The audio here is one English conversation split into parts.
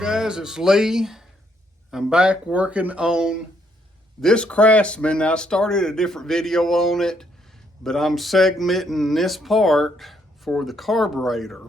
Guys, it's Lee. I'm back working on this Craftsman. Now, I started a different video on it, but I'm segmenting this part for the carburetor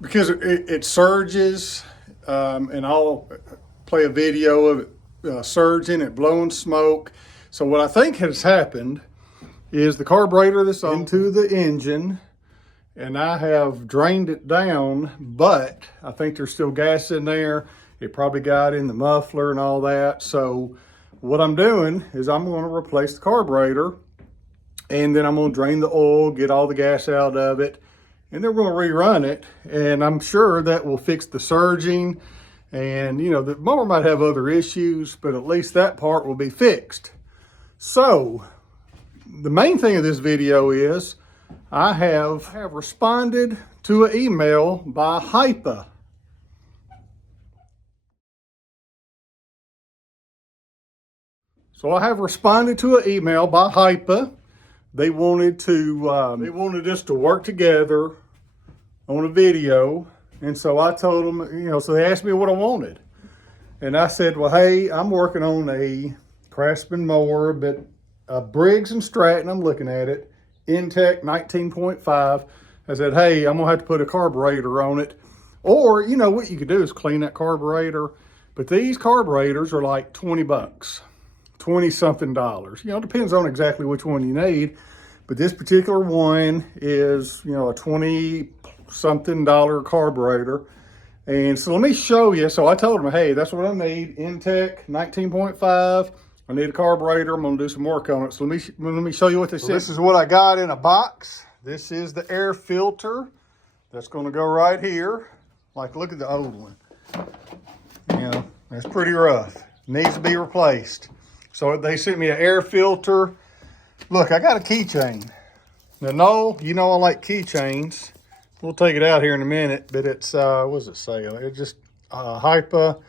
because it surges, and I'll play a video of it surging, it blowing smoke. So what I think has happened is the carburetor that's into the engine, and I have drained it down, but I think there's still gas in there. It probably got in the muffler and all that. So what I'm doing is I'm going to replace the carburetor, and then I'm going to drain the oil, get all the gas out of it, and then we're going to rerun it. And I'm sure that will fix the surging. And you know, the mower might have other issues, but at least that part will be fixed. So the main thing of this video is I have responded to an email by Hipa. So I have responded to an email by Hipa. They wanted us to work together on a video, and so I told them, you know, so they asked me what I wanted, and I said, well, hey, I'm working on a Craftsman mower, but Briggs and Stratton. I'm looking at it. Intech 19.5. I said, hey, I'm gonna have to put a carburetor on it. Or, you know, what you could do is clean that carburetor. But these carburetors are like 20 bucks, 20 something dollars. You know, it depends on exactly which one you need. But this particular one is, you know, a 20 something dollar carburetor. And so let me show you. So I told them, hey, that's what I need. Intech 19.5. I need a carburetor. I'm gonna do some work on it. So let me show you what they said. This is what I got in a box. This is the air filter that's gonna go right here. Like, look at the old one. You know, that's pretty rough. Needs to be replaced. So they sent me an air filter. Look, I got a keychain. Now, no, you know I like keychains. We'll take it out here in a minute, but it's, what does it say? It's just Hipa.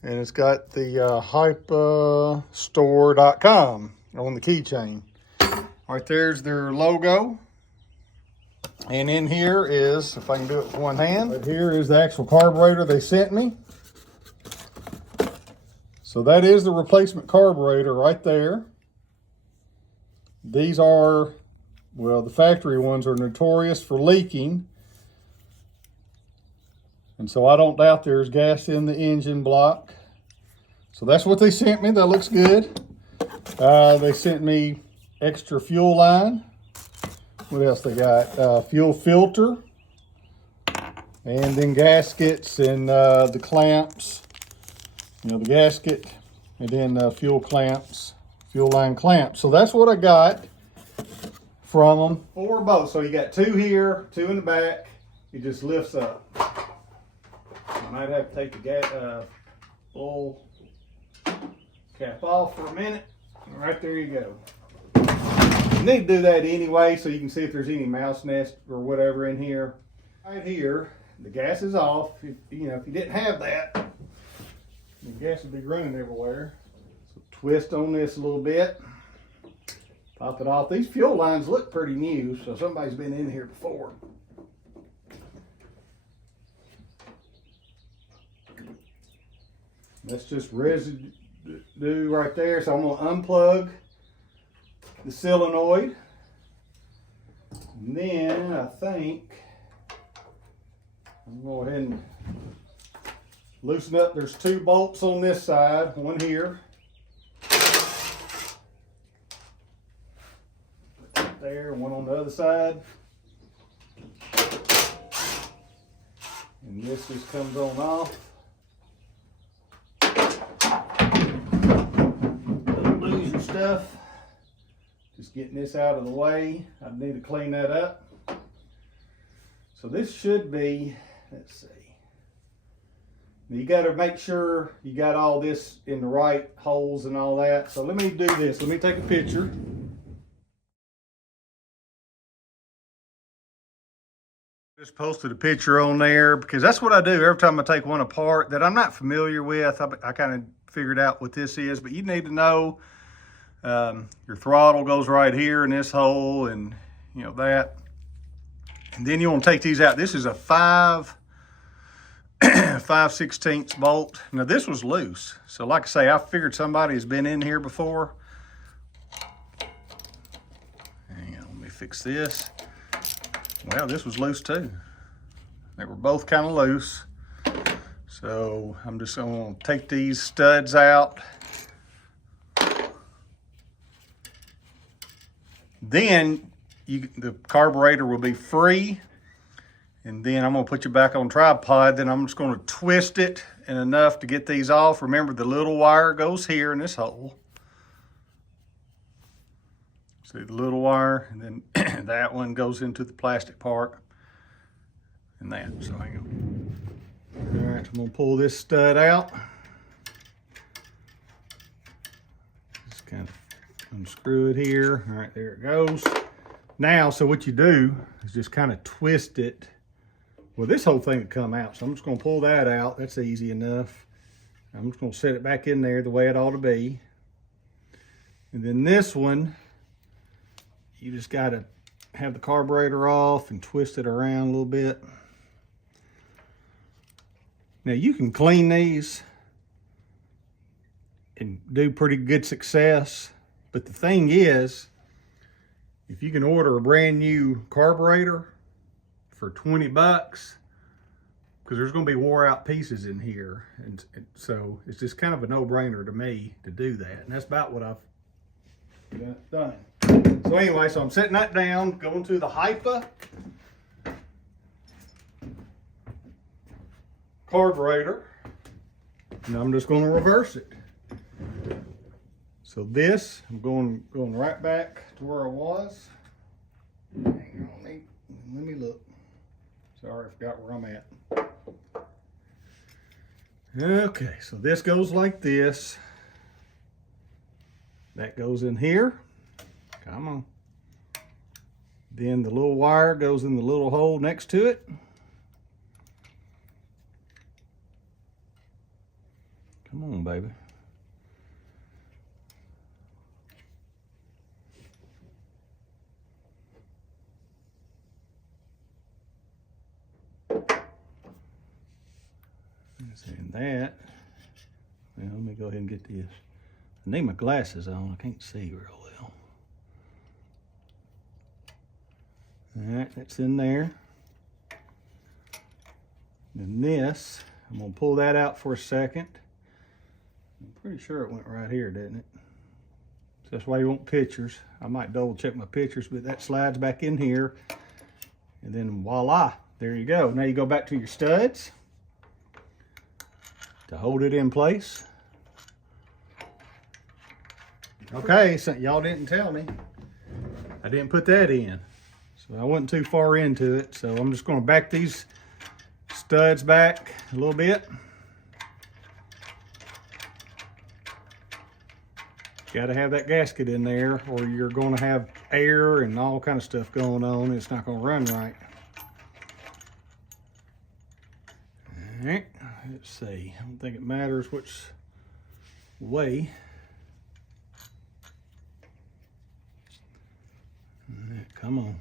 And it's got the hipastore.com on the keychain. Right there's their logo. And in here is, if I can do it with one hand, right here is the actual carburetor they sent me. So that is the replacement carburetor right there. These are, well, the factory ones are notorious for leaking. And so I don't doubt there's gas in the engine block. So that's what they sent me. That looks good. They sent me extra fuel line. What else they got? Fuel filter. And then gaskets and the clamps. You know, the gasket. And then fuel clamps. Fuel line clamps. So that's what I got from them. 4 both. So you got 2 here, 2 in the back. It just lifts up. I might have to take the gas, oil cap off for a minute. Right there you go. You need to do that anyway so you can see if there's any mouse nest or whatever in here. Right here, the gas is off. If you didn't have that, the gas would be running everywhere. So twist on this a little bit. Pop it off. These fuel lines look pretty new, so somebody's been in here before. That's just residue right there. So I'm going to unplug the solenoid. And then I think I'm going to go ahead and loosen up. There's 2 bolts on this side, one here. Right there, one on the other side. And this just comes on off. Stuff. Just getting this out of the way. I need to clean that up. So this should be, let's see. You got to make sure you got all this in the right holes and all that. So let me do this. Let me take a picture. Just posted a picture on there because that's what I do every time I take one apart that I'm not familiar with. I kind of figured out what this is, but you need to know your throttle goes right here in this hole, and you know that. And then you want to take these out. This is a 5 5/16 bolt. Now this was loose. So like I say, I figured somebody has been in here before. Hang on, let me fix this. Well, this was loose too. They were both kind of loose. So I'm just gonna take these studs out. Then the carburetor will be free. And then I'm gonna put you back on tripod. Then I'm just gonna twist it and enough to get these off. Remember, the little wire goes here in this hole. See the little wire, and then that one goes into the plastic part. And that, so hang on. All right, I'm gonna pull this stud out. Just kind of unscrew it here. All right, there it goes. Now, so what you do is just kind of twist it. Well, this whole thing would come out, so I'm just gonna pull that out. That's easy enough. I'm just gonna set it back in there the way it ought to be. And then this one, you just gotta have the carburetor off and twist it around a little bit. Now you can clean these and do pretty good success, but the thing is, if you can order a brand new carburetor for 20 bucks, because there's going to be wore out pieces in here, and so it's just kind of a no-brainer to me to do that, and that's about what I've done. So anyway, so I'm setting that down, going to the Hipa carburetor, and I'm just going to reverse it. So this, I'm going right back to where I was. Hang on, let me look. Sorry, I forgot where I'm at. Okay, so this goes like this. That goes in here. Come on. Then the little wire goes in the little hole next to it. Come on, baby. And that, well, let me go ahead and get this. I need my glasses on, I can't see real well. All right, that's in there. And this, I'm gonna pull that out for a second. I'm pretty sure it went right here, didn't it? So that's why you want pictures. I might double check my pictures, but that slides back in here. And then voila, there you go. Now you go back to your studs to hold it in place. Okay, so y'all didn't tell me. I didn't put that in. So I wasn't too far into it. So I'm just gonna back these studs back a little bit. Gotta have that gasket in there or you're gonna have air and all kind of stuff going on. It's not gonna run right. All right, let's see. I don't think it matters which way. All right, come on.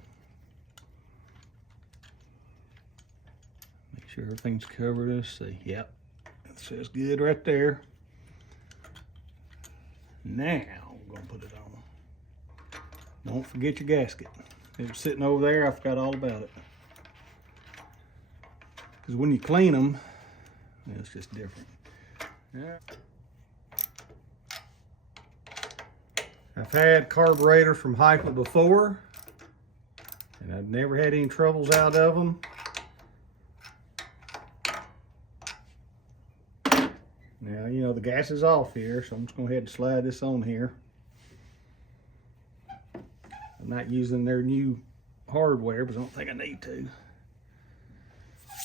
Make sure everything's covered. Let's see. Yep, it says good right there. Now we're gonna put it on. Don't forget your gasket. It was sitting over there. I forgot all about it. Because when you clean them, it's just different. Yeah. I've had carburetors from Hipa before, and I've never had any troubles out of them. Now, you know, the gas is off here, so I'm just going to go ahead and slide this on here. I'm not using their new hardware, but I don't think I need to.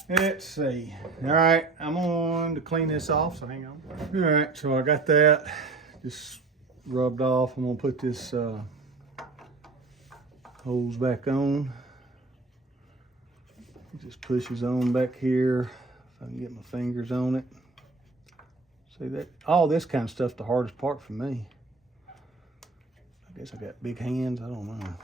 Let's see. All right, I'm on to clean this off, so hang on. All right, so I got that just rubbed off. I'm going to put this hose back on. It just pushes on back here. If I can get my fingers on it. See that? All this kind of stuff's the hardest part for me. I guess I got big hands. I don't know.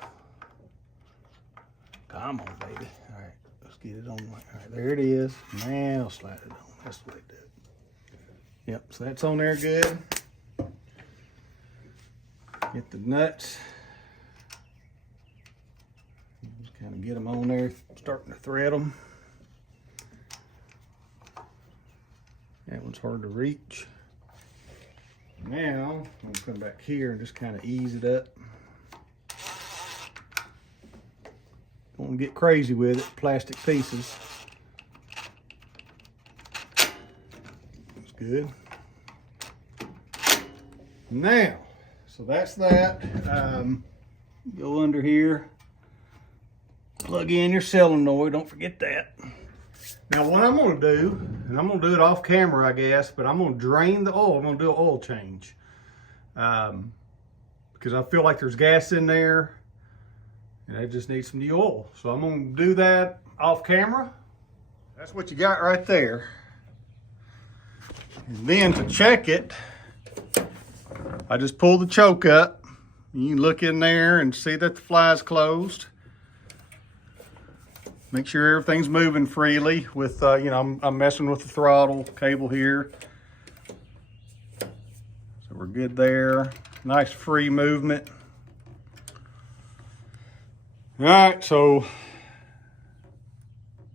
Come on, baby. All right, let's get it on. All right, there it is. Now slide it on. That's the way to do it. Yep, so that's on there good. Get the nuts. Just kind of get them on there, starting to thread them. That one's hard to reach. Now, I'm gonna come back here and just kind of ease it up. Don't want to get crazy with it, plastic pieces. That's good. Now, so that's that. Go under here, plug in your solenoid, don't forget that. Now what I'm gonna do, and I'm gonna do it off camera I guess, but I'm gonna drain the oil. I'm gonna do an oil change. Because I feel like there's gas in there and I just need some new oil. So I'm gonna do that off camera. That's what you got right there. And then to check it, I just pull the choke up. You can look in there and see that the fly's closed. Make sure everything's moving freely with, you know, I'm messing with the throttle cable here. So we're good there. Nice free movement. All right, so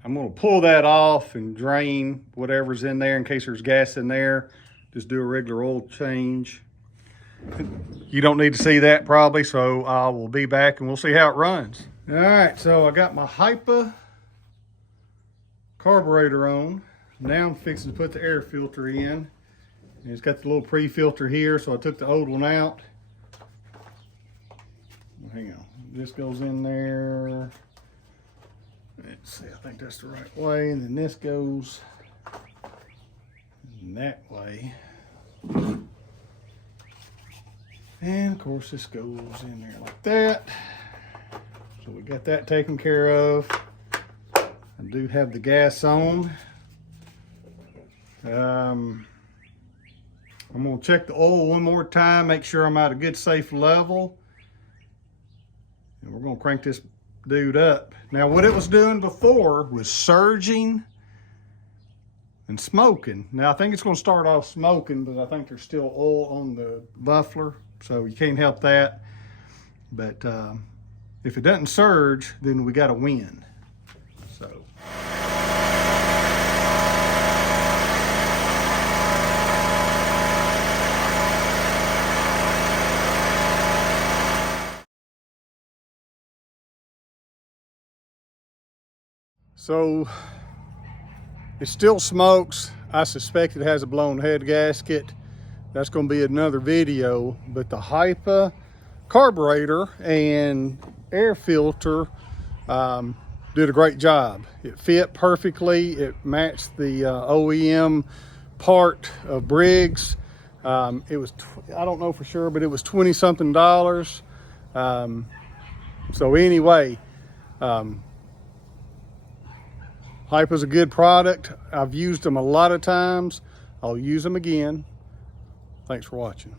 I'm gonna pull that off and drain whatever's in there in case there's gas in there. Just do a regular oil change. You don't need to see that probably, so I will be back and we'll see how it runs. All right, so I got my Hipa carburetor on. Now I'm fixing to put the air filter in. And it's got the little pre-filter here, so I took the old one out. Hang on, this goes in there. Let's see, I think that's the right way. And then this goes that way. And of course this goes in there like that. So we got that taken care of. I do have the gas on. I'm gonna check the oil one more time, make sure I'm at a good safe level. And we're gonna crank this dude up. Now what it was doing before was surging and smoking. Now I think it's gonna start off smoking, but I think there's still oil on the muffler, so you can't help that. But if it doesn't surge, then we got to win. So. So it still smokes. I suspect it has a blown head gasket. That's going to be another video, but the Hipa carburetor and air filter did a great job. It fit perfectly. It matched the OEM part of Briggs. It was, I don't know for sure, but it was $20 something. So anyway, Hipa's a good product. I've used them a lot of times. I'll use them again. Thanks for watching.